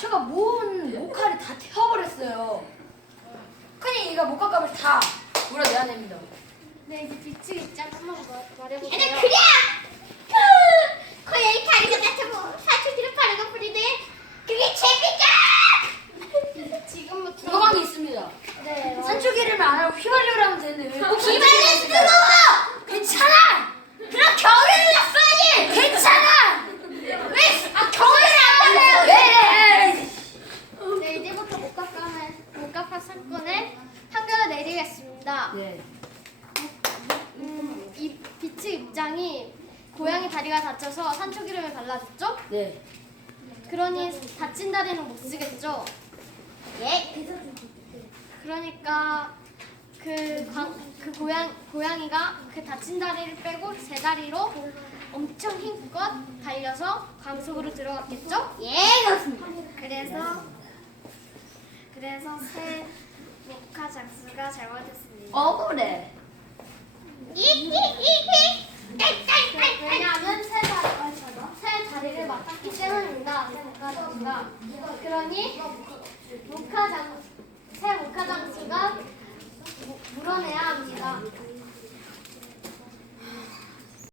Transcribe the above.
제가 모 모카값을 다 물어내야 됩니다. 네, 이제 빛의 입장 한번 말- 말해보세요. 그래 그 고양이 다리가 다쳐고 사촌 뒤로 바르고 부리네 그게 재밌다 지금부터 궁금한 게 있습니다. 네, 산초기름을 안 하고 휘발유를 하면 되는데 왜 혹시 기발은 뜨거워 괜찮아! 그럼 겨울에는 났어야지 괜찮아! 왜아 겨울에는 안 받아요 왜? 네, 이제부터 목값감을 목값합 사건을 판결을 내리겠습니다. 네. 음, 이 빛의 입장이 고양이 다리가 다쳐서 산초 기름을 발라줬죠? 네. 그러니 다친 다리는 못 쓰겠죠? 예 그러니까 그, 광, 그 고양, 고양이가 그 다친 다리를 빼고 세 다리로 엄청 힘껏 달려서 강속으로 들어갔겠죠? 예, 그렇습니다 그래서 그래서 새 목화 장수가 잘못했습니다. 억울해. 왜냐하면 새 다리, 새 다리를 맡았기 때문입니다. 새 목화 장수가. 그러니 목화 장, 새 목화 장수가 무- 물어내야 합니다.